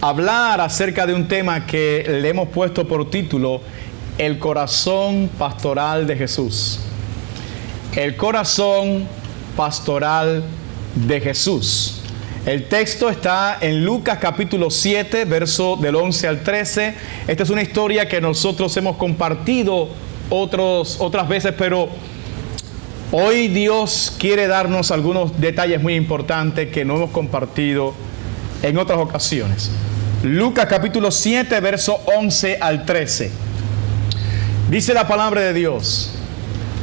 hablar acerca de un tema que le hemos puesto por título El corazón pastoral de Jesús. El corazón pastoral de Jesús. El texto está en Lucas capítulo 7, verso del 11 al 13. Esta es una historia que nosotros hemos compartido otras veces, pero hoy Dios quiere darnos algunos detalles muy importantes que no hemos compartido en otras ocasiones. Lucas capítulo 7, verso 11 al 13. Dice la palabra de Dios: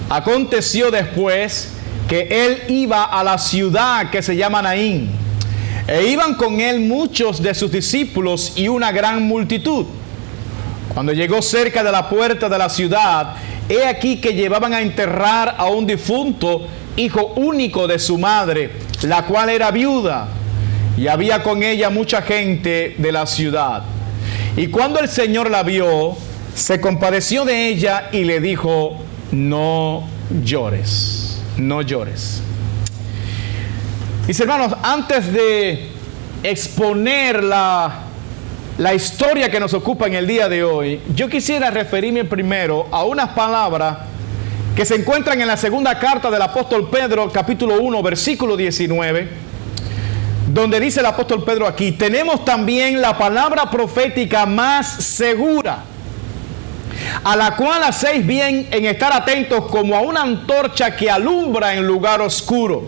aconteció después que él iba a la ciudad que se llama Naín, e iban con él muchos de sus discípulos y una gran multitud. Cuando llegó cerca de la puerta de la ciudad, he aquí que llevaban a enterrar a un difunto, hijo único de su madre, la cual era viuda, y había con ella mucha gente de la ciudad. Y cuando el Señor la vio, se compadeció de ella y le dijo: no llores, no llores. Mis hermanos, antes de exponer la historia que nos ocupa en el día de hoy, yo quisiera referirme primero a unas palabras que se encuentran en la segunda carta del apóstol Pedro, capítulo 1, versículo 19, donde dice el apóstol Pedro aquí: tenemos también la palabra profética más segura, a la cual hacéis bien en estar atentos como a una antorcha que alumbra en lugar oscuro,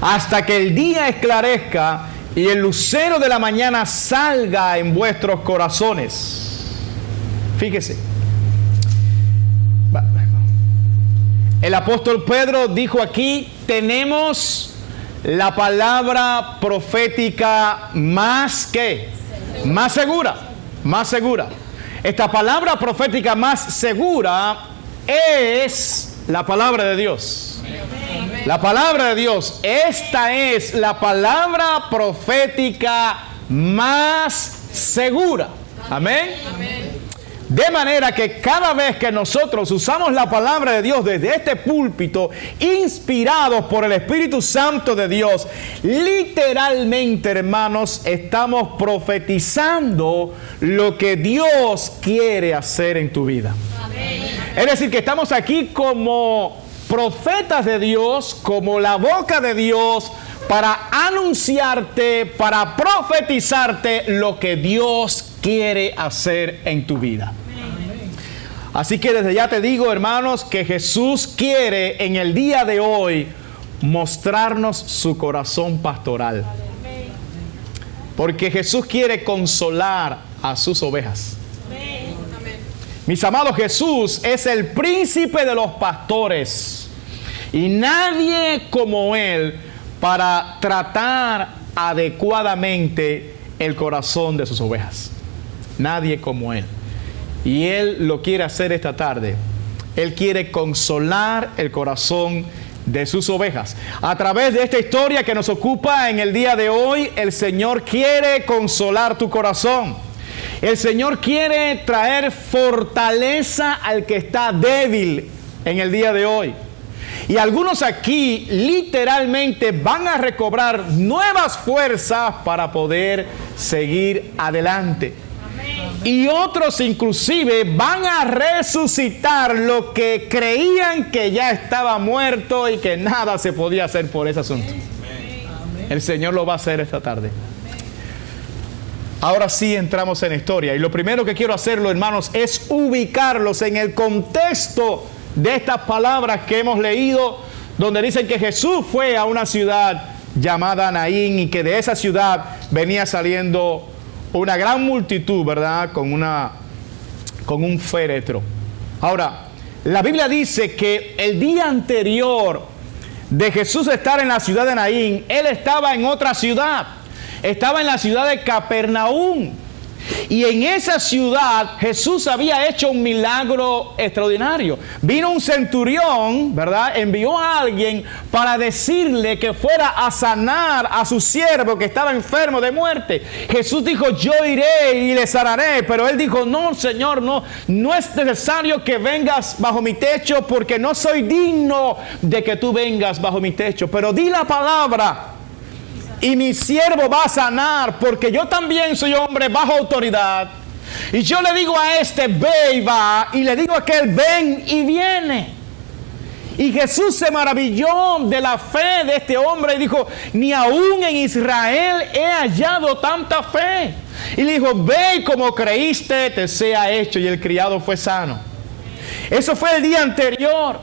hasta que el día esclarezca y el lucero de la mañana salga en vuestros corazones. Fíjese, el apóstol Pedro dijo aquí: tenemos la palabra profética más segura, más segura. Esta palabra profética más segura es la palabra de Dios. La palabra de Dios. Esta es la palabra profética más segura. Amén. De manera que cada vez que nosotros usamos la palabra de Dios desde este púlpito, inspirados por el Espíritu Santo de Dios, literalmente, hermanos, estamos profetizando lo que Dios quiere hacer en tu vida. Amén. Es decir, que estamos aquí como profetas de Dios, como la boca de Dios, para anunciarte, para profetizarte lo que Dios quiere hacer en tu vida. Así que desde ya te digo, hermanos, que Jesús quiere en el día de hoy mostrarnos su corazón pastoral. Porque Jesús quiere consolar a sus ovejas. Mis amados, Jesús es el príncipe de los pastores y nadie como Él para tratar adecuadamente el corazón de sus ovejas. Nadie como Él. Y Él lo quiere hacer esta tarde. Él quiere consolar el corazón de sus ovejas. A través de esta historia que nos ocupa en el día de hoy, el Señor quiere consolar tu corazón. El Señor quiere traer fortaleza al que está débil en el día de hoy. Y algunos aquí literalmente van a recobrar nuevas fuerzas para poder seguir adelante. Y otros inclusive van a resucitar lo que creían que ya estaba muerto y que nada se podía hacer por ese asunto. El Señor lo va a hacer esta tarde. Ahora sí entramos en la historia. Y lo primero que quiero hacerlo, hermanos, es ubicarlos en el contexto de estas palabras que hemos leído, donde dicen que Jesús fue a una ciudad llamada Naín y que de esa ciudad venía saliendo una gran multitud, ¿verdad? Con un féretro. Ahora, la Biblia dice que el día anterior de Jesús estar en la ciudad de Naín, Él estaba en otra ciudad. Estaba en la ciudad de Capernaum. Y en esa ciudad Jesús había hecho un milagro extraordinario. Vino un centurión, ¿verdad? Envió a alguien para decirle que fuera a sanar a su siervo que estaba enfermo de muerte. Jesús dijo: yo iré y le sanaré. Pero él dijo: no, Señor, no es necesario que vengas bajo mi techo, porque no soy digno de que tú vengas bajo mi techo. Pero di la palabra y mi siervo va a sanar, porque yo también soy hombre bajo autoridad. Y yo le digo a este, ve y va, y le digo a aquel, ven y viene. Y Jesús se maravilló de la fe de este hombre y dijo, ni aún en Israel he hallado tanta fe. Y le dijo, ve y como creíste, te sea hecho. Y el criado fue sano. Eso fue el día anterior.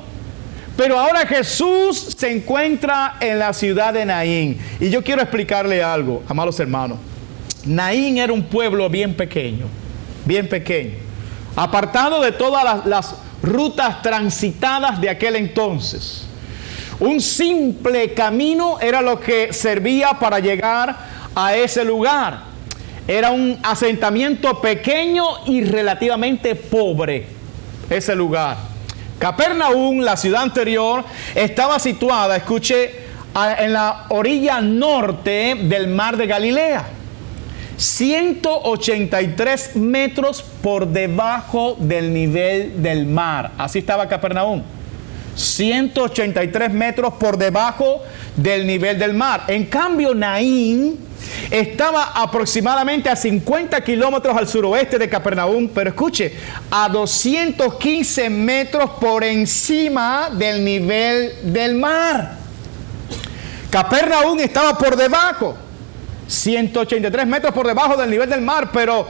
Pero ahora Jesús se encuentra en la ciudad de Naín. Y yo quiero explicarle algo, amados hermanos. Naín era un pueblo bien pequeño, apartado de todas las rutas transitadas de aquel entonces. Un simple camino era lo que servía para llegar a ese lugar. Era un asentamiento pequeño y relativamente pobre, ese lugar. Capernaum, la ciudad anterior, estaba situada, escuche, en la orilla norte del mar de Galilea. 183 metros por debajo del nivel del mar. Así estaba Capernaum. 183 metros por debajo del nivel del mar. En cambio, Naín estaba aproximadamente a 50 kilómetros al suroeste de Capernaum, pero escuche, a 215 metros por encima del nivel del mar. Capernaum estaba por debajo, 183 metros por debajo del nivel del mar, pero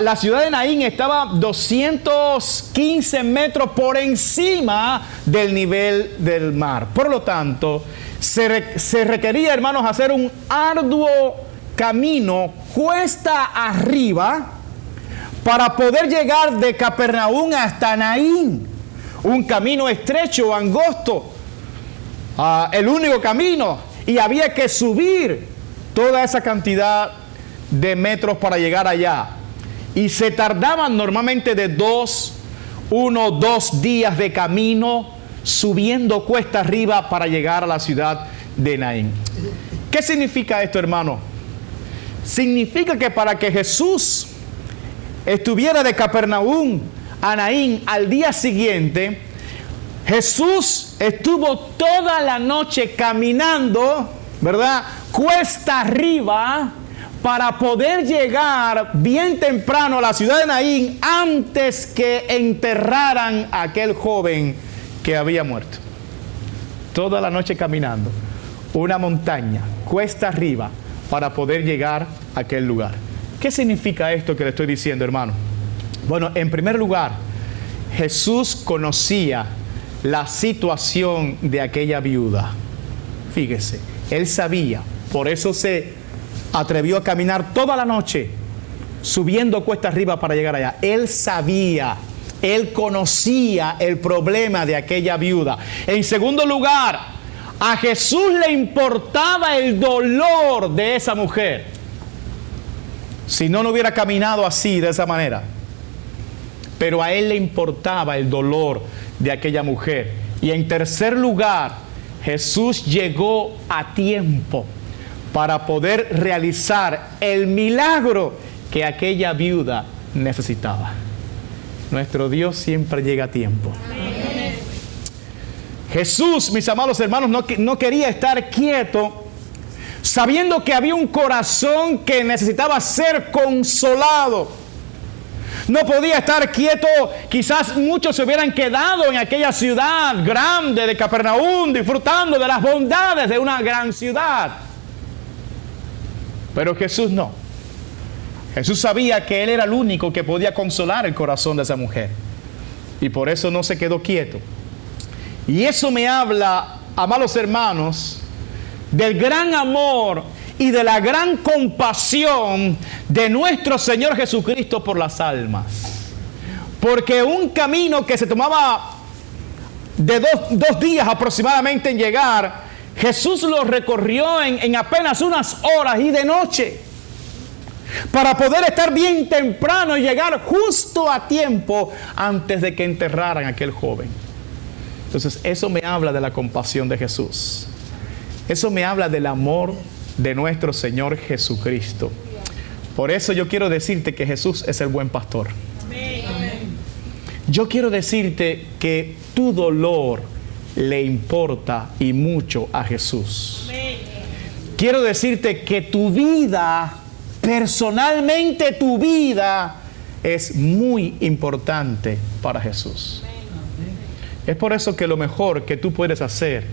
la ciudad de Naín estaba 215 metros por encima del nivel del mar. Por lo tanto, se requería, hermanos, hacer un arduo camino cuesta arriba para poder llegar de Capernaum hasta Naín. Un camino estrecho, angosto, el único camino, y había que subir toda esa cantidad de metros para llegar allá. Y se tardaban normalmente de 2 días de camino subiendo cuesta arriba para llegar a la ciudad de Naín. ¿Qué significa esto, hermano? Significa que para que Jesús estuviera de Capernaum a Naín al día siguiente, Jesús estuvo toda la noche caminando, ¿verdad?, cuesta arriba, para poder llegar bien temprano a la ciudad de Naín antes que enterraran a aquel joven que había muerto. Toda la noche caminando una montaña, cuesta arriba, para poder llegar a aquel lugar. ¿Qué significa esto que le estoy diciendo, hermano? Bueno, en primer lugar, Jesús conocía la situación de aquella viuda. Fíjese, él sabía, por eso se atrevió a caminar toda la noche subiendo cuesta arriba para llegar allá. Él sabía, él conocía el problema de aquella viuda. En segundo lugar, a Jesús le importaba el dolor de esa mujer. Si no, no hubiera caminado así, de esa manera. Pero a él le importaba el dolor de aquella mujer. Y en tercer lugar, Jesús llegó a tiempo para poder realizar el milagro que aquella viuda necesitaba. Nuestro Dios siempre llega a tiempo. Amén. Jesús, mis amados hermanos, no quería estar quieto, sabiendo que había un corazón que necesitaba ser consolado. No podía estar quieto. Quizás muchos se hubieran quedado en aquella ciudad grande de Capernaum, disfrutando de las bondades de una gran ciudad. Pero Jesús no. Jesús sabía que Él era el único que podía consolar el corazón de esa mujer. Y por eso no se quedó quieto. Y eso me habla, amados hermanos, del gran amor y de la gran compasión de nuestro Señor Jesucristo por las almas. Porque un camino que se tomaba de dos días aproximadamente en llegar, Jesús lo recorrió en apenas unas horas y de noche, para poder estar bien temprano y llegar justo a tiempo antes de que enterraran a aquel joven. Entonces, eso me habla de la compasión de Jesús. Eso me habla del amor de nuestro Señor Jesucristo. Por eso yo quiero decirte que Jesús es el buen pastor. Yo quiero decirte que tu dolor le importa y mucho a Jesús. quiero decirte que tu vida, personalmente tu vida, es muy importante para Jesús. Es por eso que lo mejor que tú puedes hacer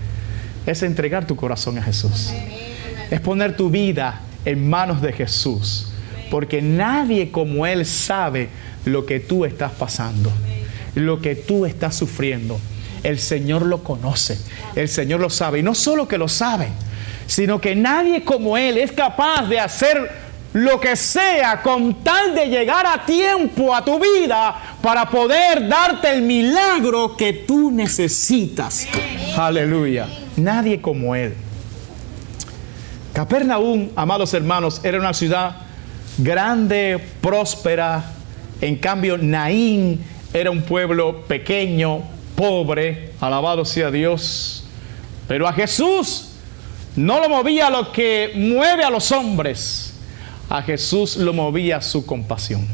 es entregar tu corazón a Jesús. Es poner tu vida en manos de Jesús. Porque nadie como Él sabe lo que tú estás pasando, lo que tú estás sufriendo. El Señor lo conoce, el Señor lo sabe. Y no solo que lo sabe, sino que nadie como Él es capaz de hacer lo que sea con tal de llegar a tiempo a tu vida para poder darte el milagro que tú necesitas. Aleluya. Nadie como Él. Capernaum, amados hermanos, era una ciudad grande, próspera. En cambio, Naín era un pueblo pequeño, pobre. Alabado sea Dios. Pero a Jesús no lo movía lo que mueve a los hombres. A Jesús lo movía su compasión.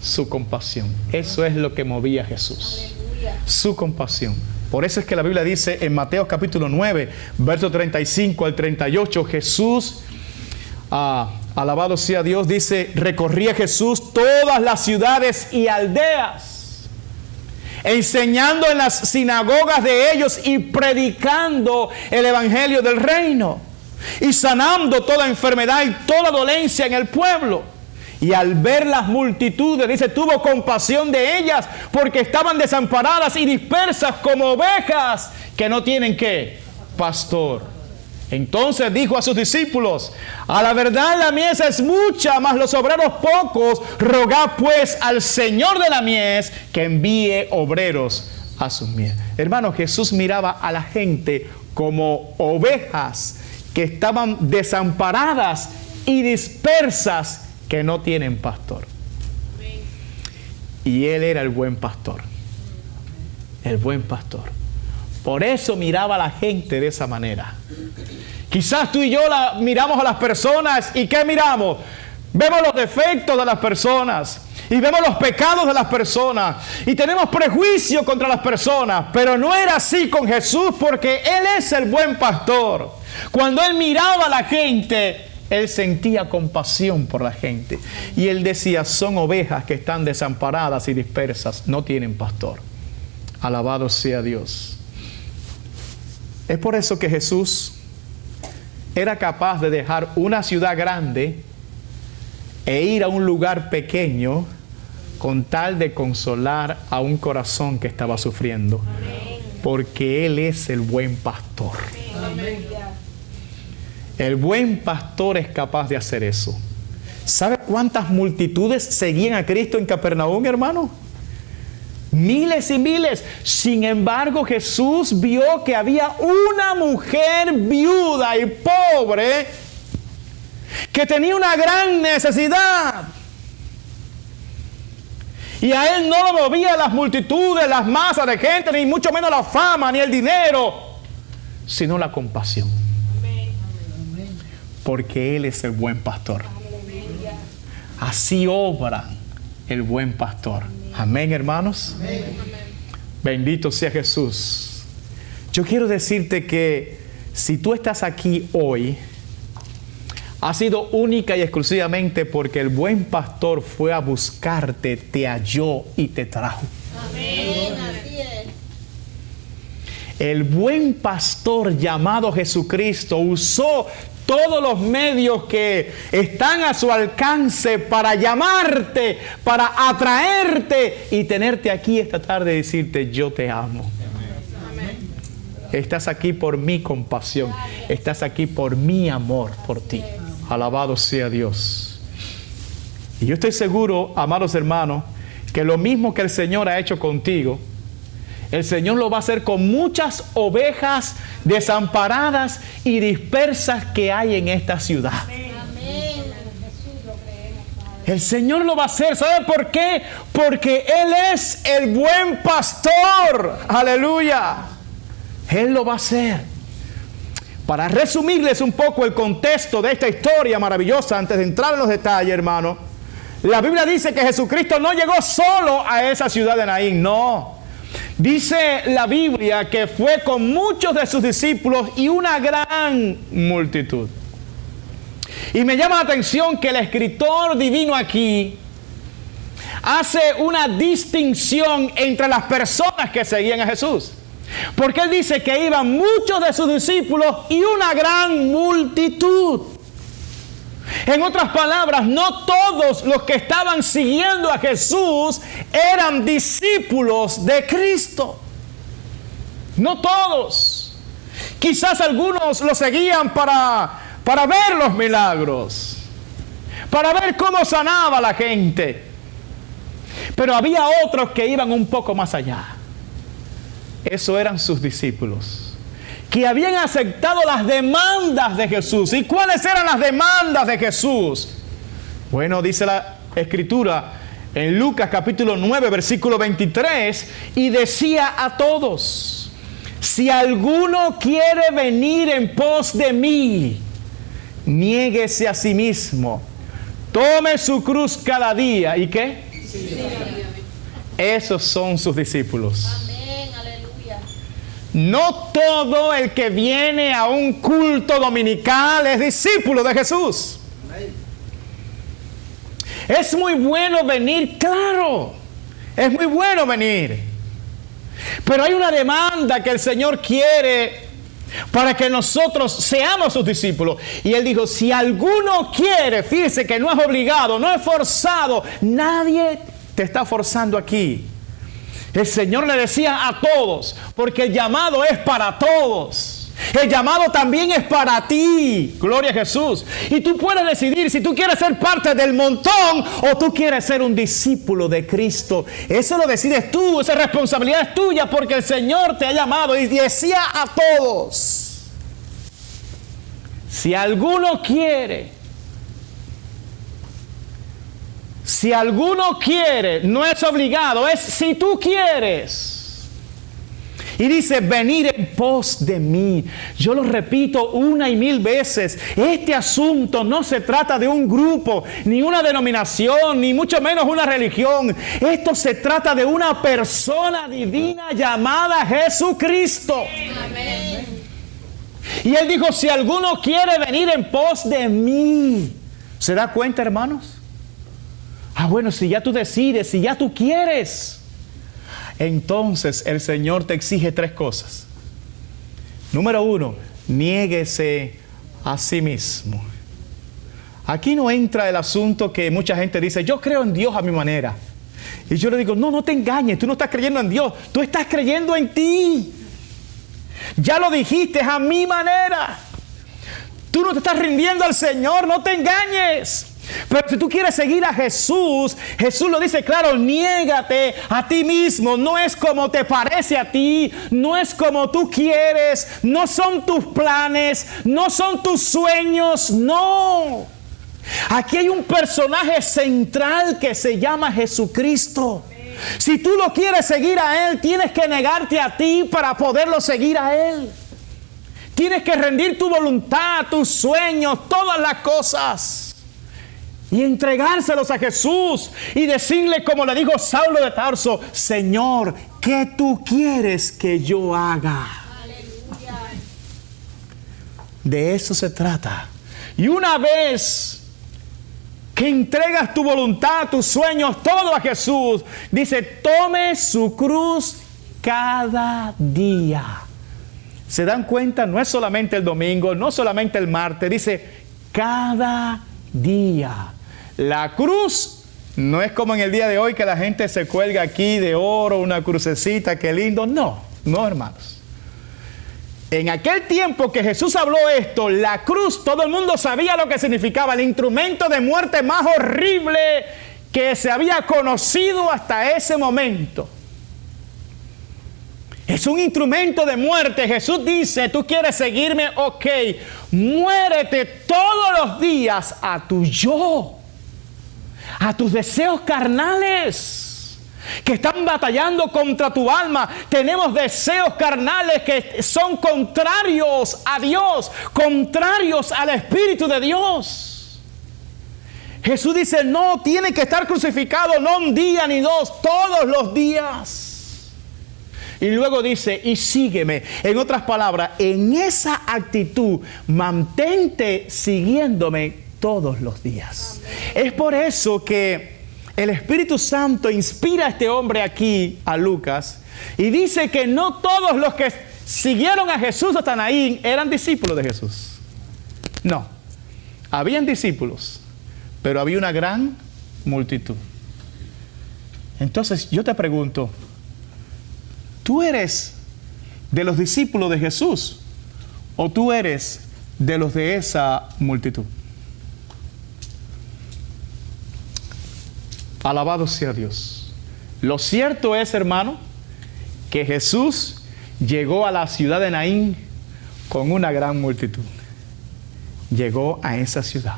Su compasión. Eso es lo que movía a Jesús. Su compasión. Por eso es que la Biblia dice en Mateo capítulo 9, verso 35 al 38, Jesús, alabado sea Dios, dice, recorría Jesús todas las ciudades y aldeas, enseñando en las sinagogas de ellos y predicando el evangelio del reino, y sanando toda enfermedad y toda dolencia en el pueblo. Y al ver las multitudes, dice, tuvo compasión de ellas, porque estaban desamparadas y dispersas como ovejas que no tienen ¿qué? Pastor. Entonces dijo a sus discípulos, a la verdad la mies es mucha, mas los obreros pocos. Rogad pues al Señor de la mies que envíe obreros a su mies. Hermano, Jesús miraba a la gente como ovejas que estaban desamparadas y dispersas, que no tienen pastor. Y Él era el buen pastor. El buen pastor. Por eso miraba a la gente de esa manera. Quizás tú y yo miramos a las personas y ¿qué miramos? Vemos los defectos de las personas y vemos los pecados de las personas y tenemos prejuicio contra las personas, pero no era así con Jesús, porque Él es el buen pastor. Cuando Él miraba a la gente, Él sentía compasión por la gente. Y Él decía, son ovejas que están desamparadas y dispersas, no tienen pastor. Alabado sea Dios. Es por eso que Jesús era capaz de dejar una ciudad grande e ir a un lugar pequeño con tal de consolar a un corazón que estaba sufriendo. Porque Él es el buen pastor. El buen pastor es capaz de hacer eso. ¿Sabe cuántas multitudes seguían a Cristo en Capernaum, hermano? Miles y miles. Sin embargo, Jesús vio que había una mujer viuda y pobre que tenía una gran necesidad. Y a Él no lo movía las multitudes, las masas de gente, ni mucho menos la fama, ni el dinero, sino la compasión. Porque Él es el buen pastor. Así obra el buen pastor. Amén, hermanos. Bendito sea Jesús. Yo quiero decirte que si tú estás aquí hoy, ha sido única y exclusivamente porque el buen pastor fue a buscarte, te halló y te trajo. Amén. Así es. El buen pastor llamado Jesucristo usó todos los medios que están a su alcance para llamarte, para atraerte y tenerte aquí esta tarde y decirte, yo te amo. Amén. Estás aquí por mi compasión. Estás aquí por mi amor por ti. Alabado sea Dios. Y yo estoy seguro, amados hermanos, que lo mismo que el Señor ha hecho contigo, el Señor lo va a hacer con muchas ovejas desamparadas y dispersas que hay en esta ciudad. El Señor lo va a hacer. ¿Sabe por qué? Porque Él es el buen pastor. Aleluya. Él lo va a hacer. Para resumirles un poco el contexto de esta historia maravillosa, antes de entrar en los detalles, hermano, la Biblia dice que Jesucristo no llegó solo a esa ciudad de Naín, no. Dice la Biblia que fue con muchos de sus discípulos y una gran multitud. Y me llama la atención que el escritor divino aquí hace una distinción entre las personas que seguían a Jesús. Porque él dice que iban muchos de sus discípulos y una gran multitud. En otras palabras, no todos los que estaban siguiendo a Jesús eran discípulos de Cristo. No todos. Quizás algunos lo seguían para ver los milagros, para ver cómo sanaba la gente. Pero había otros que iban un poco más allá. Esos eran sus discípulos, que habían aceptado las demandas de Jesús. ¿Y cuáles eran las demandas de Jesús? Bueno, dice la Escritura en Lucas capítulo 9, versículo 23, y decía a todos: si alguno quiere venir en pos de mí, niéguese a sí mismo, tome su cruz cada día. ¿Y qué? Sí. Esos son sus discípulos. Amén, aleluya. No todo el que viene a un culto dominical es discípulo de Jesús. Es muy bueno venir, claro, es muy bueno venir. Pero hay una demanda que el Señor quiere para que nosotros seamos sus discípulos. Y Él dijo: si alguno quiere, fíjese que no es obligado, no es forzado, nadie te está forzando aquí. El Señor le decía a todos, porque el llamado es para todos. El llamado también es para ti. Gloria a Jesús. Y tú puedes decidir si tú quieres ser parte del montón o tú quieres ser un discípulo de Cristo. Eso lo decides tú, esa responsabilidad es tuya, porque el Señor te ha llamado y decía a todos: si alguno quiere, no es obligado, es si tú quieres. Y dice: venir en pos de mí. Yo lo repito una y mil veces. Este asunto no se trata de un grupo, ni una denominación, ni mucho menos una religión. Esto se trata de una persona divina llamada Jesucristo. Amén. Y Él dijo: si alguno quiere venir en pos de mí. ¿Se da cuenta, hermanos? Bueno, si ya tú decides, si ya tú quieres, entonces el Señor te exige tres cosas. Número uno, niéguese a sí mismo. Aquí no entra el asunto que mucha gente dice: yo creo en Dios a mi manera. Y yo le digo: no te engañes, tú no estás creyendo en Dios, tú estás creyendo en ti. Ya lo dijiste, a mi manera. Tú no te estás rindiendo al Señor, no te engañes. Pero si tú quieres seguir a Jesús, Jesús lo dice claro: niégate a ti mismo. No es como te parece a ti, no es como tú quieres, no son tus planes, no son tus sueños, no. Aquí hay un personaje central que se llama Jesucristo. Si tú lo quieres seguir a Él, tienes que negarte a ti para poderlo seguir a Él. Tienes que rendir tu voluntad, tus sueños, todas las cosas, y entregárselos a Jesús y decirle, como le dijo Saulo de Tarso: Señor, ¿qué tú quieres que yo haga? Aleluya. De eso se trata. Y una vez que entregas tu voluntad, tus sueños, todo a Jesús, dice: tome su cruz cada día. ¿Se dan cuenta? No es solamente el domingo, no solamente el martes, dice cada día. La cruz no es como en el día de hoy que la gente se cuelga aquí de oro, una crucecita, qué lindo. No, hermanos. En aquel tiempo que Jesús habló esto, la cruz, todo el mundo sabía lo que significaba, el instrumento de muerte más horrible que se había conocido hasta ese momento. Es un instrumento de muerte. Jesús dice: tú quieres seguirme, ok, muérete todos los días a tu yo, a tus deseos carnales que están batallando contra tu alma. Tenemos deseos carnales que son contrarios a Dios, contrarios al Espíritu de Dios. Jesús dice: no, tiene que estar crucificado, no un día ni dos, todos los días. y luego dice, y sígueme. En otras palabras, en esa actitud, mantente siguiéndome todos los días. Amén. Es por eso que el Espíritu Santo inspira a este hombre aquí, a Lucas, y dice que no todos los que siguieron a Jesús hasta Naín eran discípulos de Jesús. No, habían discípulos, pero había una gran multitud. Entonces yo te pregunto, ¿tú eres de los discípulos de Jesús o tú eres de los de esa multitud? Alabado sea Dios. Lo cierto es, hermano, que Jesús llegó a la ciudad de Naín con una gran multitud. Llegó a esa ciudad.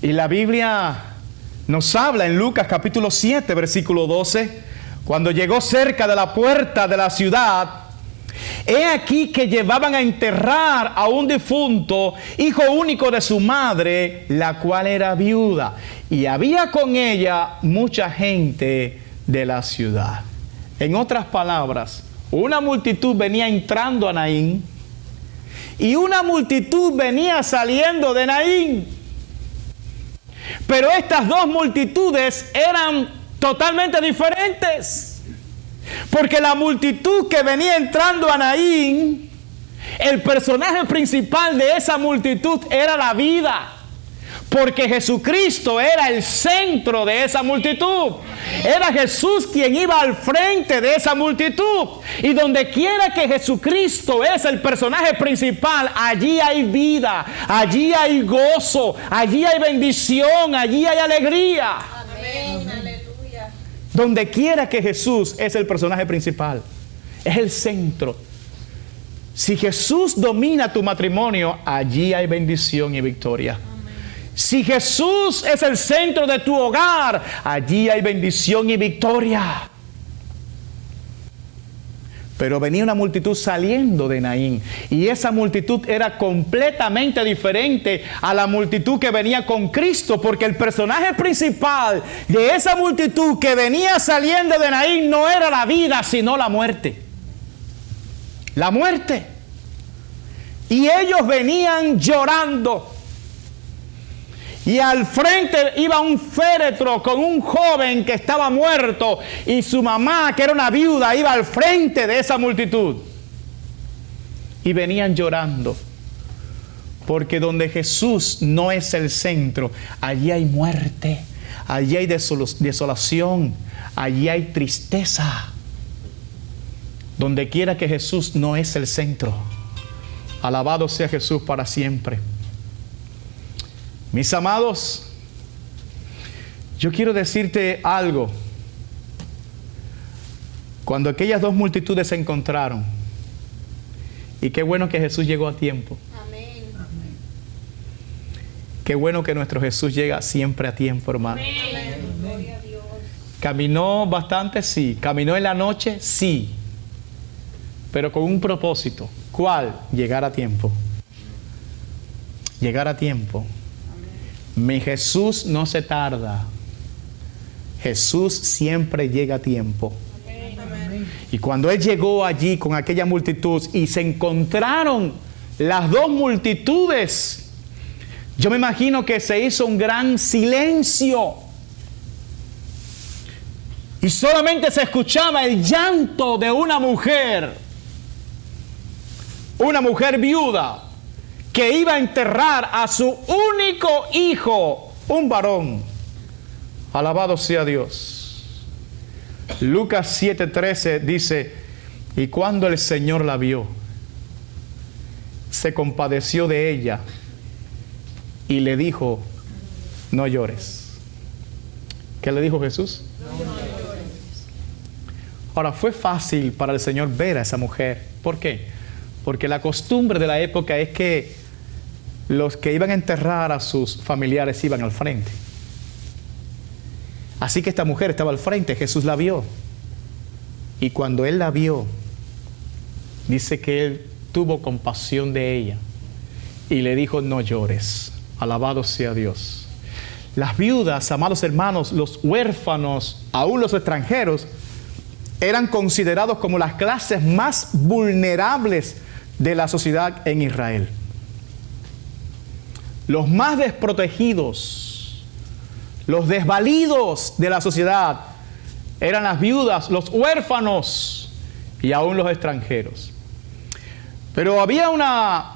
Y la Biblia nos habla en Lucas capítulo 7, versículo 12, cuando llegó cerca de la puerta de la ciudad, he aquí que llevaban a enterrar a un difunto, hijo único de su madre, la cual era viuda, y había con ella mucha gente de la ciudad. En otras palabras, una multitud venía entrando a Naín y una multitud venía saliendo de Naín. Pero estas dos multitudes eran totalmente diferentes. Porque la multitud que venía entrando a Naín, el personaje principal de esa multitud era la vida. Porque Jesucristo era el centro de esa multitud. Era Jesús quien iba al frente de esa multitud. Y donde quiera que Jesucristo es el personaje principal, allí hay vida, allí hay gozo, allí hay bendición, allí hay alegría. Amén. Aleluya. Donde quiera que Jesús es el personaje principal, es el centro. Si Jesús domina tu matrimonio, allí hay bendición y victoria. Si Jesús es el centro de tu hogar, allí hay bendición y victoria. Pero venía una multitud saliendo de Naín, y esa multitud era completamente diferente a la multitud que venía con Cristo, porque el personaje principal de esa multitud que venía saliendo de Naín no era la vida, sino la muerte. La muerte. Y ellos venían llorando. Y al frente iba un féretro con un joven que estaba muerto, y su mamá, que era una viuda, iba al frente de esa multitud. Y venían llorando, porque donde Jesús no es el centro, allí hay muerte, allí hay desolación, allí hay tristeza. Donde quiera que Jesús no es el centro, alabado sea Jesús para siempre. Mis amados, yo quiero decirte algo. Cuando aquellas dos multitudes se encontraron, y qué bueno que Jesús llegó a tiempo. Amén. Qué bueno que nuestro Jesús llega siempre a tiempo, hermano. Amén. Gloria a Dios. Caminó bastante, sí. Caminó en la noche, sí. Pero con un propósito. ¿Cuál? Llegar a tiempo. Llegar a tiempo. Mi Jesús no se tarda. Jesús siempre llega a tiempo. Amén. Y cuando Él llegó allí con aquella multitud y se encontraron las dos multitudes, yo me imagino que se hizo un gran silencio. Y solamente se escuchaba el llanto de una mujer viuda, que iba a enterrar a su único hijo, un varón. Alabado sea Dios. Lucas 7:13 dice, y cuando el Señor la vio, se compadeció de ella y le dijo, no llores. ¿Qué le dijo Jesús? No llores. Ahora, fue fácil para el Señor ver a esa mujer. ¿Por qué? Porque la costumbre de la época es que los que iban a enterrar a sus familiares iban al frente. Así que esta mujer estaba al frente, Jesús la vio. Y cuando Él la vio, dice que Él tuvo compasión de ella y le dijo, no llores. Alabado sea Dios. Las viudas, amados hermanos, los huérfanos, aún los extranjeros, eran considerados como las clases más vulnerables de la sociedad en Israel. Los más desprotegidos, los desvalidos de la sociedad eran las viudas, los huérfanos y aún los extranjeros. Pero había una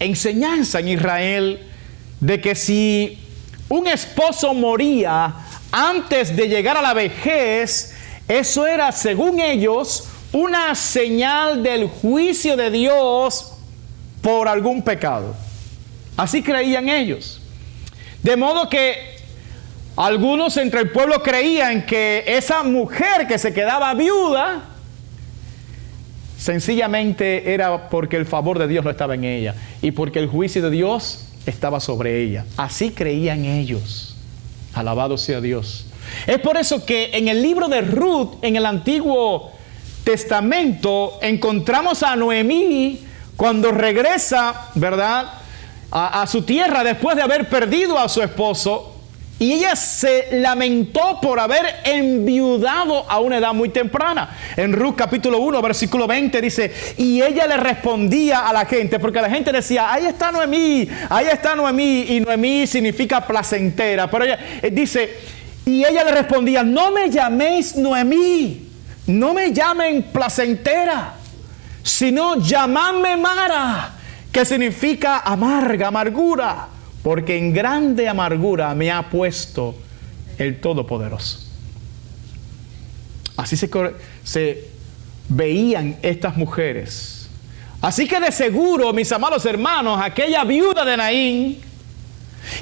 enseñanza en Israel de que si un esposo moría antes de llegar a la vejez, eso era, según ellos, una señal del juicio de Dios por algún pecado. Así creían ellos. De modo que algunos entre el pueblo creían que esa mujer que se quedaba viuda, sencillamente era porque el favor de Dios no estaba en ella y porque el juicio de Dios estaba sobre ella. Así creían ellos. Alabado sea Dios. Es por eso que en el libro de Ruth, en el Antiguo Testamento, encontramos a Noemí cuando regresa, ¿verdad?, a su tierra después de haber perdido a su esposo, y ella se lamentó por haber enviudado a una edad muy temprana. En Ruth capítulo 1, versículo 20 dice, y ella le respondía a la gente, porque la gente decía, ahí está Noemí, y Noemí significa placentera, pero ella dice, y ella le respondía, no me llaméis Noemí, no me llamen placentera, sino llamadme Mara, que significa amarga, amargura, porque en grande amargura me ha puesto el Todopoderoso. Así se veían estas mujeres. Así que de seguro, mis amados hermanos, aquella viuda de Naín,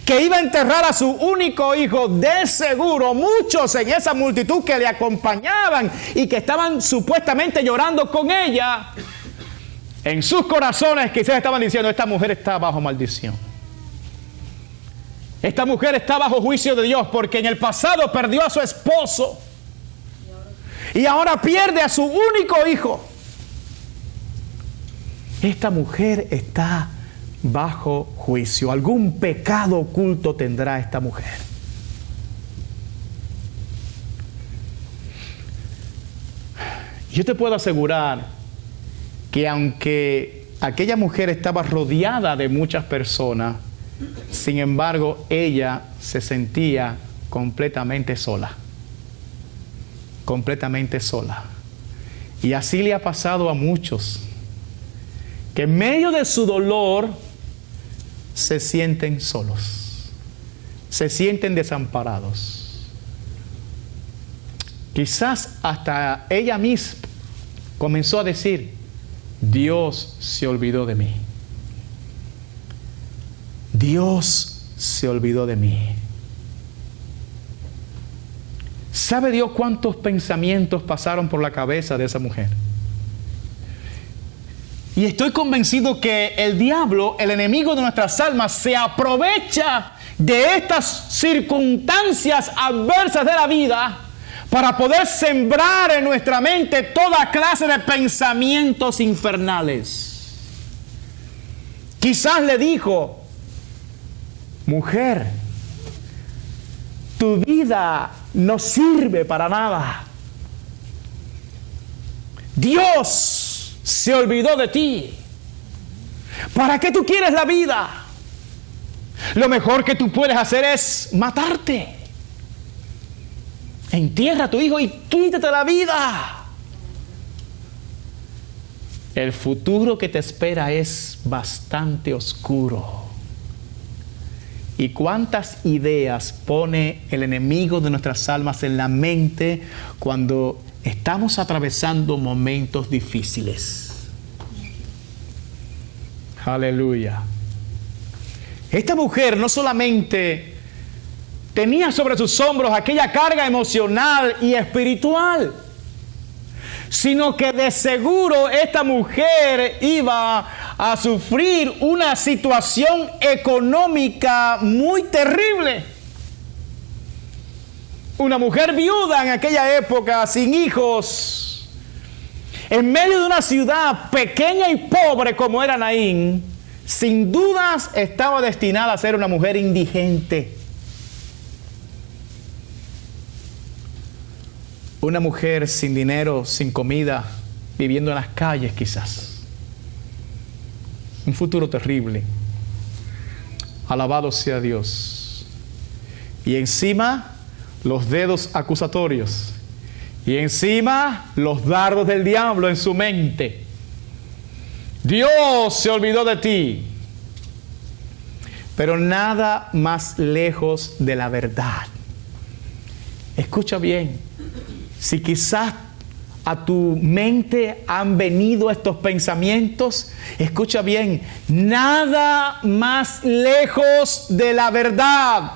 que iba a enterrar a su único hijo, de seguro muchos en esa multitud que le acompañaban y que estaban supuestamente llorando con ella, en sus corazones quizás estaban diciendo, esta mujer está bajo maldición. Esta mujer está bajo juicio de Dios porque en el pasado perdió a su esposo y ahora pierde a su único hijo. Esta mujer está bajo juicio. Algún pecado oculto tendrá esta mujer. Yo te puedo asegurar que aunque aquella mujer estaba rodeada de muchas personas, sin embargo, ella se sentía completamente sola. Completamente sola. Y así le ha pasado a muchos, que en medio de su dolor se sienten solos, se sienten desamparados. Quizás hasta ella misma comenzó a decir, Dios se olvidó de mí. Dios se olvidó de mí. ¿Sabe Dios cuántos pensamientos pasaron por la cabeza de esa mujer? Y estoy convencido que el diablo, el enemigo de nuestras almas, se aprovecha de estas circunstancias adversas de la vida para poder sembrar en nuestra mente toda clase de pensamientos infernales. Quizás le dijo, mujer, tu vida no sirve para nada. Dios se olvidó de ti. ¿Para qué tú quieres la vida? Lo mejor que tú puedes hacer es matarte. Entierra a tu hijo y quítate la vida. El futuro que te espera es bastante oscuro. ¿Y cuántas ideas pone el enemigo de nuestras almas en la mente cuando estamos atravesando momentos difíciles? Aleluya. Esta mujer no solamente tenía sobre sus hombros aquella carga emocional y espiritual, sino que de seguro esta mujer iba a sufrir una situación económica muy terrible. Una mujer viuda en aquella época, sin hijos, en medio de una ciudad pequeña y pobre como era Naín, sin dudas estaba destinada a ser una mujer indigente. Una mujer sin dinero, sin comida, viviendo en las calles quizás. Un futuro terrible. Alabado sea Dios. Y encima los dedos acusatorios. Y encima los dardos del diablo en su mente. Dios se olvidó de ti. Pero nada más lejos de la verdad. Escucha bien. Si quizás a tu mente han venido estos pensamientos, escucha bien, nada más lejos de la verdad.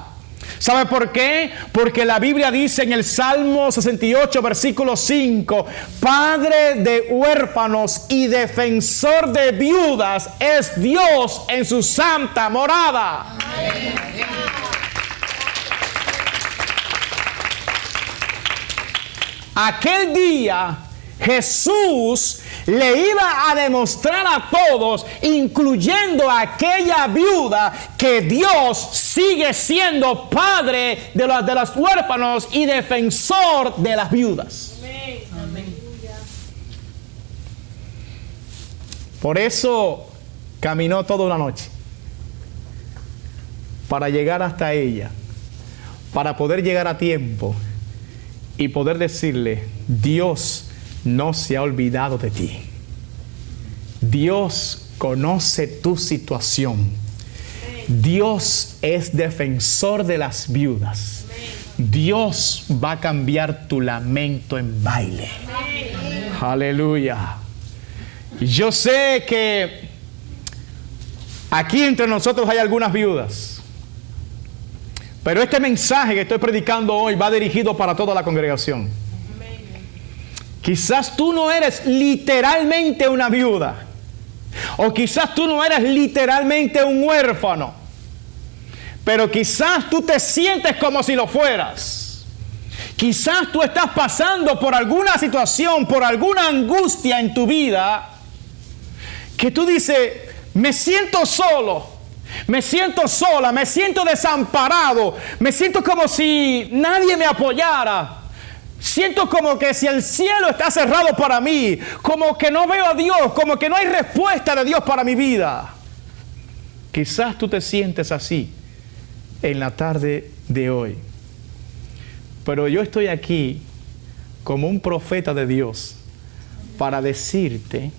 ¿Sabe por qué? Porque la Biblia dice en el Salmo 68, versículo 5, Padre de huérfanos y defensor de viudas es Dios en su santa morada. Amén. Aquel día Jesús le iba a demostrar a todos, incluyendo a aquella viuda, que Dios sigue siendo padre de los huérfanos y defensor de las viudas. Amén. Por eso caminó toda una noche para llegar hasta ella, para poder llegar a tiempo y poder decirle, Dios no se ha olvidado de ti. Dios conoce tu situación. Dios es defensor de las viudas. Dios va a cambiar tu lamento en baile. Aleluya. Yo sé que aquí entre nosotros hay algunas viudas. Pero este mensaje que estoy predicando hoy va dirigido para toda la congregación. Quizás tú no eres literalmente una viuda. O quizás tú no eres literalmente un huérfano. Pero quizás tú te sientes como si lo fueras. Quizás tú estás pasando por alguna situación, por alguna angustia en tu vida, que tú dices, me siento solo. Me siento sola, me siento desamparado, me siento como si nadie me apoyara. Siento como que si el cielo está cerrado para mí, como que no veo a Dios, como que no hay respuesta de Dios para mi vida. Quizás tú te sientes así en la tarde de hoy. Pero yo estoy aquí como un profeta de Dios para decirte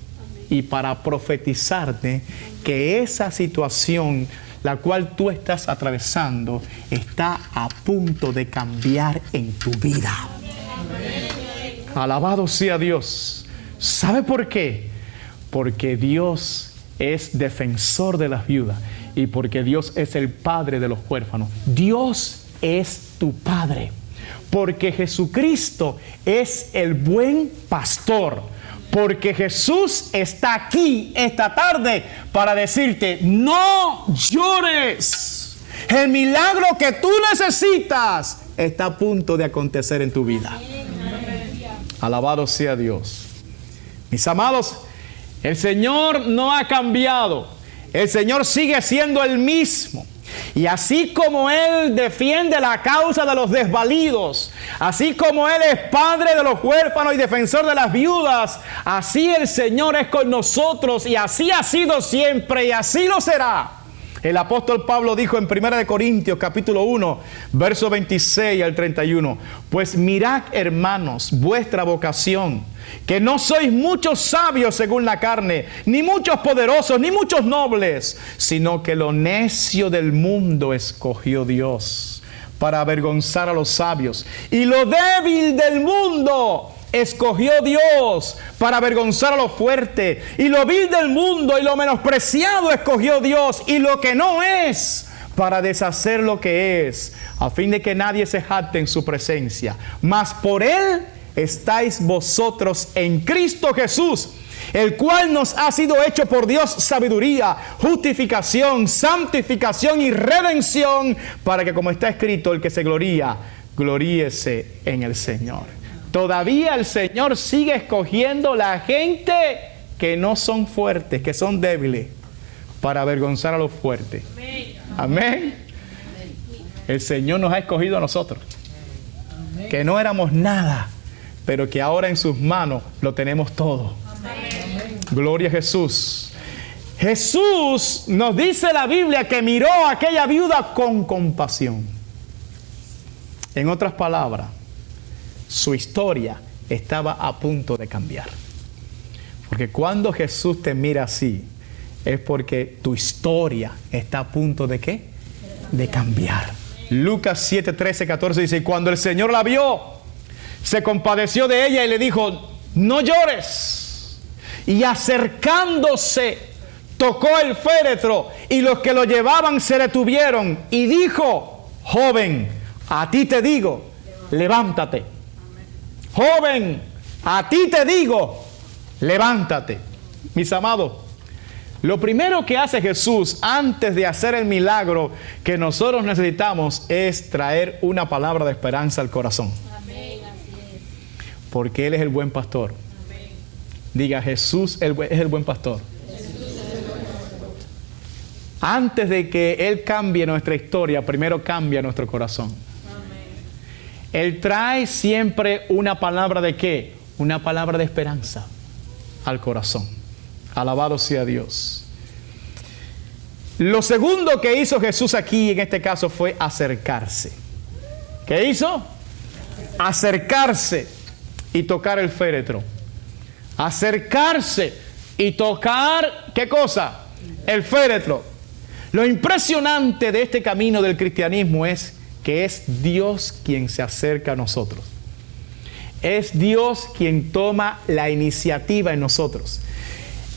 y para profetizarte que esa situación la cual tú estás atravesando está a punto de cambiar en tu vida. Amén. Alabado sea Dios. ¿Sabe por qué? Porque Dios es defensor de las viudas y porque Dios es el padre de los huérfanos. Dios es tu padre. Porque Jesucristo es el buen pastor. Porque Jesús está aquí esta tarde para decirte, no llores. El milagro que tú necesitas está a punto de acontecer en tu vida. Alabado sea Dios. Mis amados, el Señor no ha cambiado. El Señor sigue siendo el mismo. Y así como Él defiende la causa de los desvalidos, así como Él es padre de los huérfanos y defensor de las viudas, así el Señor es con nosotros y así ha sido siempre y así lo será. El apóstol Pablo dijo en 1 Corintios capítulo 1, verso 26 al 31, pues mirad, hermanos, vuestra vocación, que no sois muchos sabios según la carne, ni muchos poderosos, ni muchos nobles, sino que lo necio del mundo escogió Dios para avergonzar a los sabios, y lo débil del mundo escogió Dios para avergonzar a lo fuerte, y lo vil del mundo y lo menospreciado escogió Dios, y lo que no es, para deshacer lo que es, a fin de que nadie se jacte en su presencia. Mas por Él estáis vosotros en Cristo Jesús, el cual nos ha sido hecho por Dios sabiduría, justificación, santificación y redención, para que, como está escrito, el que se gloría, gloríese en el Señor. Todavía el Señor sigue escogiendo la gente que no son fuertes, que son débiles, para avergonzar a los fuertes. Amén. El Señor nos ha escogido a nosotros, que no éramos nada, pero que ahora en sus manos lo tenemos todo. Amén. Gloria a Jesús. Jesús nos dice la Biblia que miró a aquella viuda con compasión. En otras palabras, su historia estaba a punto de cambiar. Porque cuando Jesús te mira así, es porque tu historia está a punto de ¿qué? De cambiar. Lucas 7, 13, 14 dice, y cuando el Señor la vio, se compadeció de ella y le dijo, no llores. Y acercándose, tocó el féretro y los que lo llevaban se detuvieron y dijo, joven, a ti te digo, levántate. Joven, a ti te digo, levántate. Mis amados, lo primero que hace Jesús antes de hacer el milagro que nosotros necesitamos es traer una palabra de esperanza al corazón. Amén, así es. Porque Él es el buen pastor. Amén. Diga, Jesús es el buen pastor. Antes de que Él cambie nuestra historia, primero cambia nuestro corazón. Él trae siempre una palabra de ¿qué? Una palabra de esperanza al corazón. Alabado sea Dios. Lo segundo que hizo Jesús aquí en este caso fue acercarse. ¿Qué hizo? Acercarse y tocar el féretro. Acercarse y tocar, ¿qué cosa? El féretro. Lo impresionante de este camino del cristianismo es que es Dios quien se acerca a nosotros. Es Dios quien toma la iniciativa en nosotros.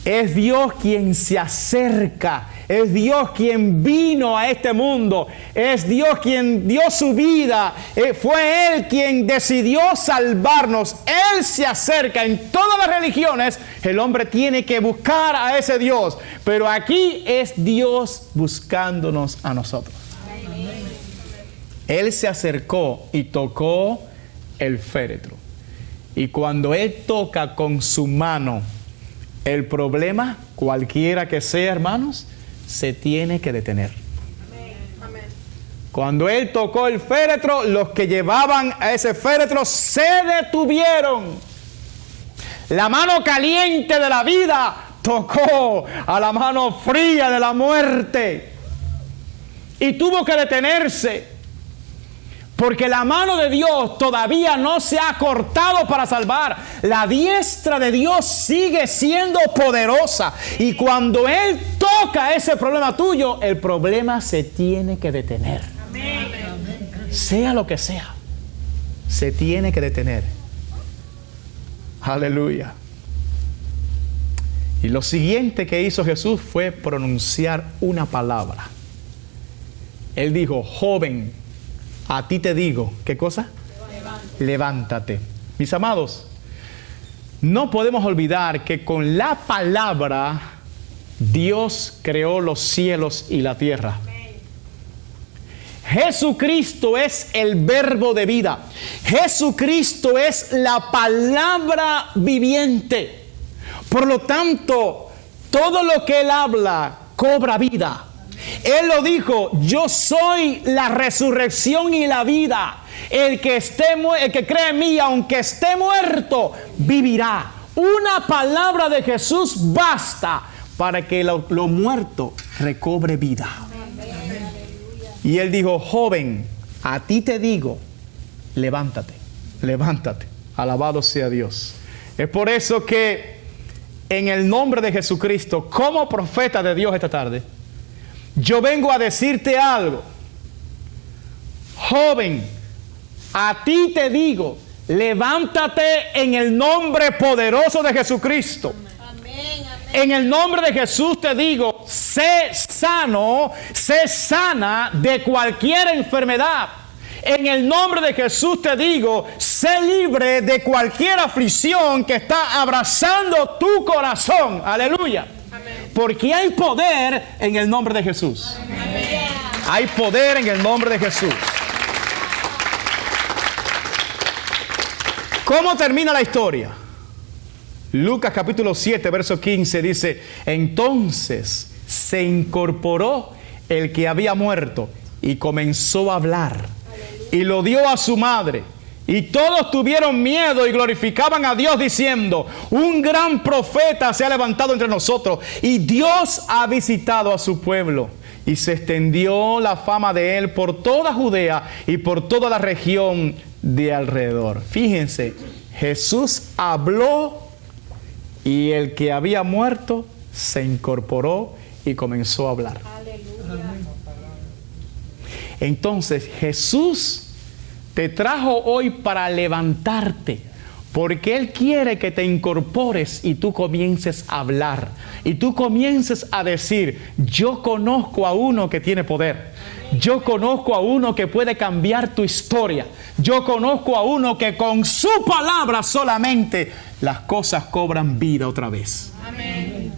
Es Dios quien se acerca. Es Dios quien vino a este mundo. Es Dios quien dio su vida. Fue Él quien decidió salvarnos. Él se acerca. En todas las religiones el hombre tiene que buscar a ese Dios. Pero aquí es Dios buscándonos a nosotros. Él se acercó y tocó el féretro. Y cuando Él toca con su mano el problema, cualquiera que sea, hermanos, se tiene que detener. Amén. Cuando Él tocó el féretro, los que llevaban a ese féretro se detuvieron. La mano caliente de la vida tocó a la mano fría de la muerte. Y tuvo que detenerse. Porque la mano de Dios todavía no se ha cortado para salvar. La diestra de Dios sigue siendo poderosa. Y cuando Él toca ese problema tuyo, el problema se tiene que detener. Amén. Sea lo que sea, se tiene que detener. Aleluya. Y lo siguiente que hizo Jesús fue pronunciar una palabra. Él dijo, joven, a ti te digo, ¿qué cosa? Levántate. Mis amados, no podemos olvidar que con la palabra Dios creó los cielos y la tierra. Jesucristo es el verbo de vida. Jesucristo es la palabra viviente. Por lo tanto, todo lo que Él habla cobra vida. Él lo dijo, yo soy la resurrección y la vida. El que cree en mí, aunque esté muerto, vivirá. Una palabra de Jesús basta para que lo muerto recobre vida. Y Él dijo, joven, a ti te digo, levántate, levántate. Alabado sea Dios. Es por eso que en el nombre de Jesucristo, como profeta de Dios esta tarde, yo vengo a decirte algo. Joven, a ti te digo, levántate en el nombre poderoso de Jesucristo. Amén. En el nombre de Jesús te digo, sé sano, sé sana de cualquier enfermedad. En el nombre de Jesús te digo, sé libre de cualquier aflicción que está abrazando tu corazón. Aleluya. Porque hay poder en el nombre de Jesús. Hay poder en el nombre de Jesús. ¿Cómo termina la historia? Lucas capítulo 7, verso 15 dice, entonces se incorporó el que había muerto y comenzó a hablar. Y lo dio a su madre. Y todos tuvieron miedo y glorificaban a Dios diciendo: un gran profeta se ha levantado entre nosotros y Dios ha visitado a su pueblo. Y se extendió la fama de él por toda Judea y por toda la región de alrededor. Fíjense, Jesús habló y el que había muerto se incorporó y comenzó a hablar. Entonces Jesús te trajo hoy para levantarte, porque Él quiere que te incorpores y tú comiences a hablar. Y tú comiences a decir: yo conozco a uno que tiene poder. Yo conozco a uno que puede cambiar tu historia. Yo conozco a uno que con su palabra solamente las cosas cobran vida otra vez. Amén.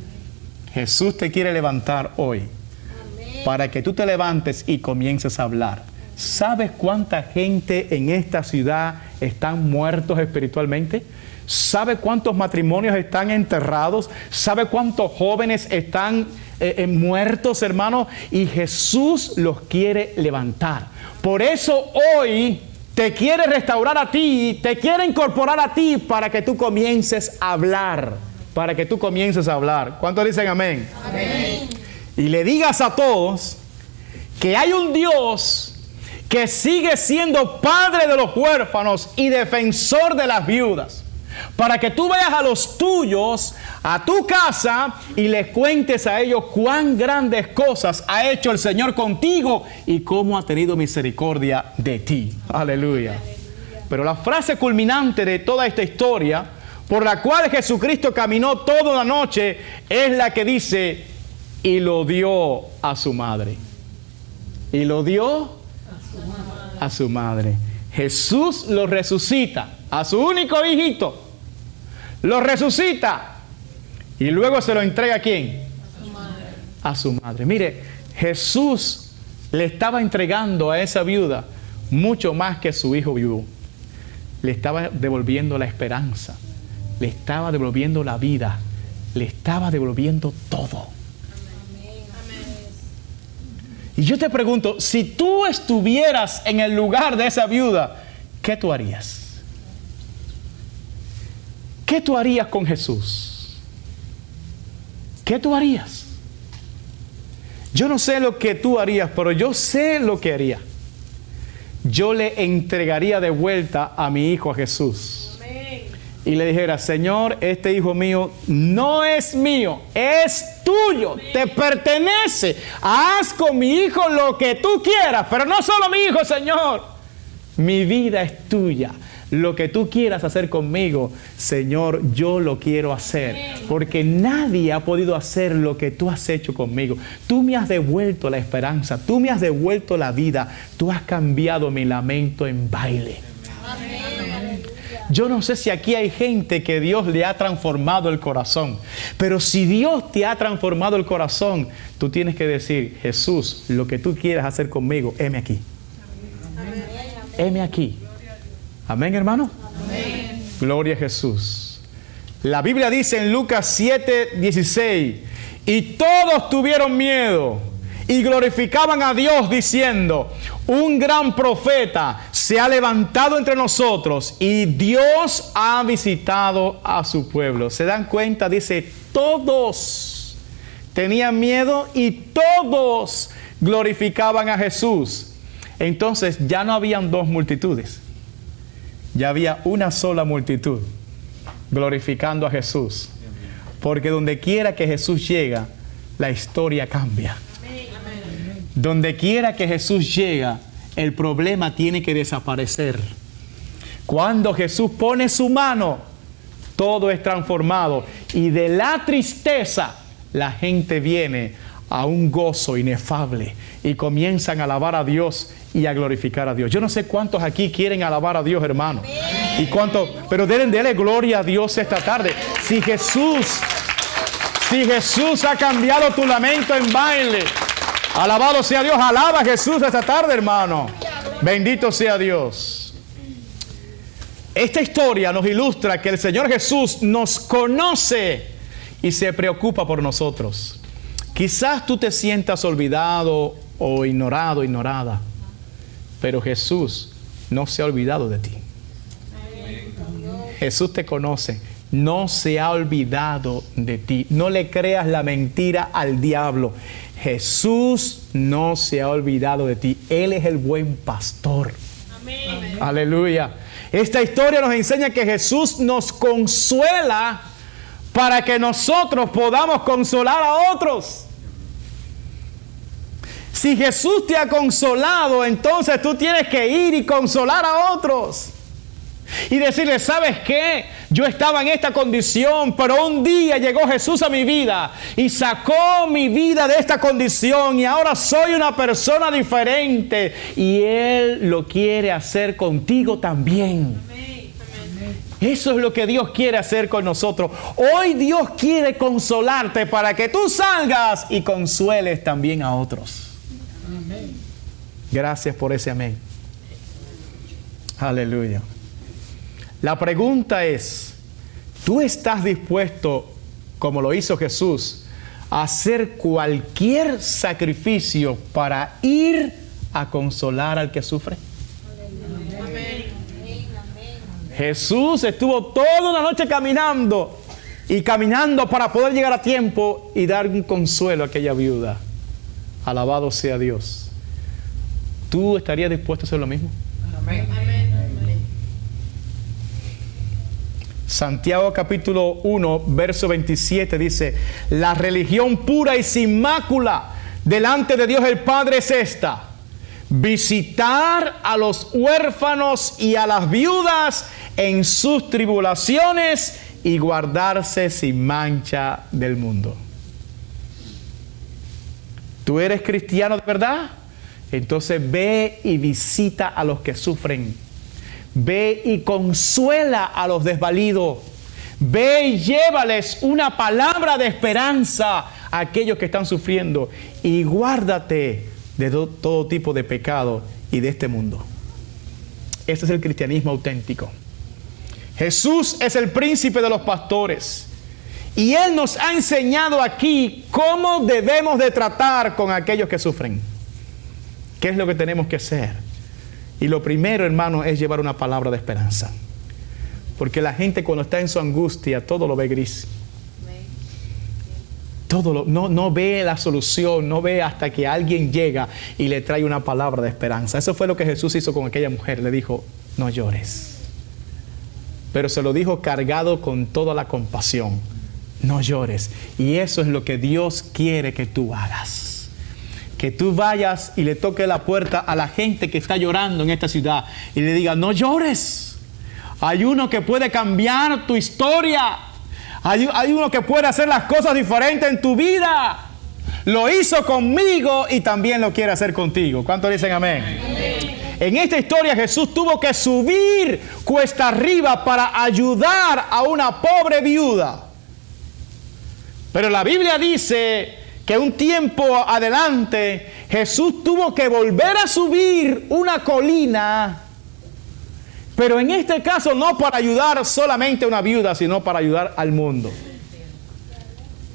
Jesús te quiere levantar hoy para que tú te levantes y comiences a hablar. ¿Sabes cuánta gente en esta ciudad están muertos espiritualmente? ¿Sabe cuántos matrimonios están enterrados? ¿Sabe cuántos jóvenes están muertos, hermanos? Y Jesús los quiere levantar. Por eso hoy te quiere restaurar a ti, te quiere incorporar a ti para que tú comiences a hablar. Para que tú comiences a hablar. ¿Cuántos dicen amén? Amén. Y le digas a todos que hay un Dios que sigue siendo padre de los huérfanos y defensor de las viudas, para que tú vayas a los tuyos, a tu casa, y les cuentes a ellos cuán grandes cosas ha hecho el Señor contigo y cómo ha tenido misericordia de ti. Aleluya. Pero la frase culminante de toda esta historia, por la cual Jesucristo caminó toda la noche, es la que dice: y lo dio a su madre. Y lo dio a su madre. Jesús lo resucita a su único hijito. Lo resucita y luego se lo entrega ¿a quién? A su madre. A su madre. Mire, Jesús le estaba entregando a esa viuda mucho más que su hijo viudo. Le estaba devolviendo la esperanza, le estaba devolviendo la vida, le estaba devolviendo todo. Y yo te pregunto, si tú estuvieras en el lugar de esa viuda, ¿qué tú harías? ¿Qué tú harías con Jesús? ¿Qué tú harías? Yo no sé lo que tú harías, pero yo sé lo que haría. Yo le entregaría de vuelta a mi hijo a Jesús. Y le dijera: Señor, este hijo mío no es mío, es tuyo, te pertenece. Haz con mi hijo lo que tú quieras, pero no solo mi hijo, Señor. Mi vida es tuya. Lo que tú quieras hacer conmigo, Señor, yo lo quiero hacer. Porque nadie ha podido hacer lo que tú has hecho conmigo. Tú me has devuelto la esperanza, tú me has devuelto la vida, tú has cambiado mi lamento en baile. Yo no sé si aquí hay gente que Dios le ha transformado el corazón, pero si Dios te ha transformado el corazón, tú tienes que decir: Jesús, lo que tú quieras hacer conmigo, heme aquí. Heme aquí. Amén, hermano. Amén. Gloria a Jesús. La Biblia dice en Lucas 7:16: y todos tuvieron miedo y glorificaban a Dios diciendo: un gran profeta se ha levantado entre nosotros y Dios ha visitado a su pueblo. ¿Se dan cuenta? Dice, todos tenían miedo y todos glorificaban a Jesús. Entonces ya no habían dos multitudes, ya había una sola multitud glorificando a Jesús. Porque donde quiera que Jesús llega, la historia cambia. Donde quiera que Jesús llega, el problema tiene que desaparecer. Cuando Jesús pone su mano, todo es transformado. Y de la tristeza, la gente viene a un gozo inefable. Y comienzan a alabar a Dios y a glorificar a Dios. Yo no sé cuántos aquí quieren alabar a Dios, hermano. Y cuántos, pero denle gloria a Dios esta tarde. Si Jesús ha cambiado tu lamento en baile, alabado sea Dios. Alaba a Jesús esta tarde, hermano. Bendito sea Dios. Esta historia nos ilustra que el Señor Jesús nos conoce y se preocupa por nosotros. Quizás tú te sientas olvidado o ignorado, ignorada, pero Jesús no se ha olvidado de ti. Jesús te conoce. No se ha olvidado de ti. No le creas la mentira al diablo. Jesús no se ha olvidado de ti. Él es el buen pastor. Amén. Aleluya. Esta historia nos enseña que Jesús nos consuela para que nosotros podamos consolar a otros. Si Jesús te ha consolado, entonces tú tienes que ir y consolar a otros. Y decirle, ¿sabes qué? Yo estaba en esta condición, pero un día llegó Jesús a mi vida y sacó mi vida de esta condición y ahora soy una persona diferente y Él lo quiere hacer contigo también. Eso es lo que Dios quiere hacer con nosotros. Hoy Dios quiere consolarte para que tú salgas y consueles también a otros. Amén. Gracias por ese amén. Aleluya. La pregunta es, ¿tú estás dispuesto, como lo hizo Jesús, a hacer cualquier sacrificio para ir a consolar al que sufre? Amén. Jesús estuvo toda una noche caminando para poder llegar a tiempo y dar un consuelo a aquella viuda. Alabado sea Dios. ¿Tú estarías dispuesto a hacer lo mismo? Amén. Santiago capítulo 1, verso 27 dice, la religión pura y sin mácula delante de Dios el Padre es esta: visitar a los huérfanos y a las viudas en sus tribulaciones y guardarse sin mancha del mundo. ¿Tú eres cristiano de verdad? Entonces ve y visita a los que sufren. Ve y consuela a los desvalidos. Ve y llévales una palabra de esperanza a aquellos que están sufriendo. Y guárdate de todo tipo de pecado y de este mundo. Este es el cristianismo auténtico. Jesús es el príncipe de los pastores. Y Él nos ha enseñado aquí cómo debemos de tratar con aquellos que sufren. ¿Qué es lo que tenemos que hacer? Y lo primero, hermano, es llevar una palabra de esperanza. Porque la gente cuando está en su angustia, todo lo ve gris. No ve la solución, no ve hasta que alguien llega y le trae una palabra de esperanza. Eso fue lo que Jesús hizo con aquella mujer. Le dijo, no llores. Pero se lo dijo cargado con toda la compasión. No llores. Y eso es lo que Dios quiere que tú hagas. Que tú vayas y le toques la puerta a la gente que está llorando en esta ciudad y le digas, no llores. Hay uno que puede cambiar tu historia. Hay uno que puede hacer las cosas diferentes en tu vida. Lo hizo conmigo y también lo quiere hacer contigo. ¿Cuántos dicen amén? Amén. En esta historia Jesús tuvo que subir cuesta arriba para ayudar a una pobre viuda. Pero la Biblia dice que un tiempo adelante Jesús tuvo que volver a subir una colina, pero en este caso no para ayudar solamente a una viuda, sino para ayudar al mundo.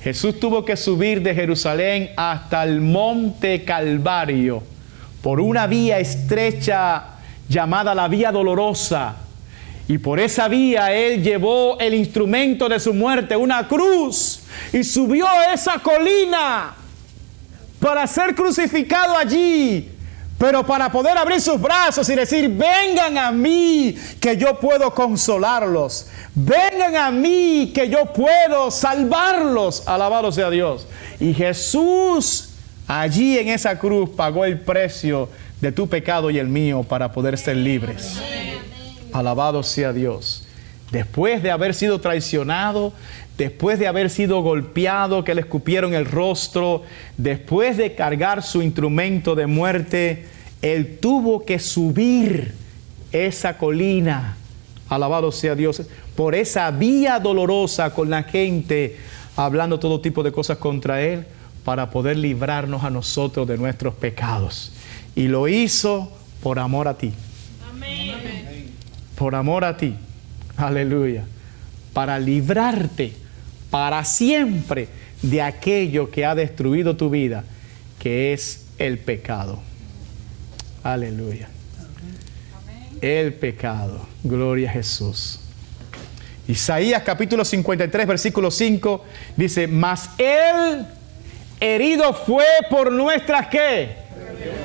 Jesús tuvo que subir de Jerusalén hasta el monte Calvario por una vía estrecha llamada la Vía Dolorosa. Y por esa vía Él llevó el instrumento de su muerte, una cruz, y subió a esa colina para ser crucificado allí, pero para poder abrir sus brazos y decir, vengan a mí que yo puedo consolarlos, vengan a mí que yo puedo salvarlos, alabado sea Dios. Y Jesús allí en esa cruz pagó el precio de tu pecado y el mío para poder ser libres. Alabado sea Dios. Después de haber sido traicionado, después de haber sido golpeado, que le escupieron el rostro, después de cargar su instrumento de muerte, Él tuvo que subir esa colina, alabado sea Dios, por esa vía dolorosa con la gente hablando todo tipo de cosas contra Él, para poder librarnos a nosotros de nuestros pecados. Y lo hizo por amor a ti. Amén. Por amor a ti. Aleluya. Para librarte para siempre de aquello que ha destruido tu vida, que es el pecado. Aleluya. El pecado. Gloria a Jesús. Isaías capítulo 53, versículo 5, dice, mas Él herido fue por nuestras, ¿qué?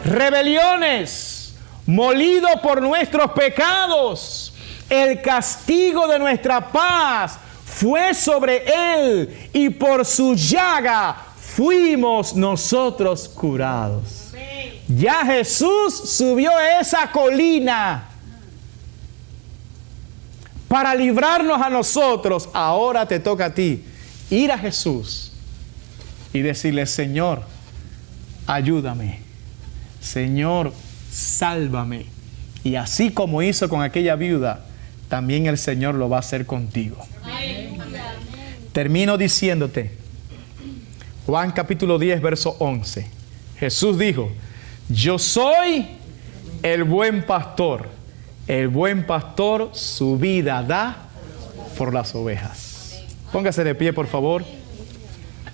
Rebeliones, molido por nuestros pecados. El castigo de nuestra paz fue sobre Él, y por su llaga fuimos nosotros curados. Ya Jesús subió a esa colina para librarnos a nosotros. Ahora te toca a ti ir a Jesús y decirle, Señor, ayúdame. Señor, sálvame. Y así como hizo con aquella viuda, también el Señor lo va a hacer contigo. Termino diciéndote, Juan capítulo 10, verso 11. Jesús dijo, yo soy el buen pastor. El buen pastor su vida da por las ovejas. Póngase de pie, por favor.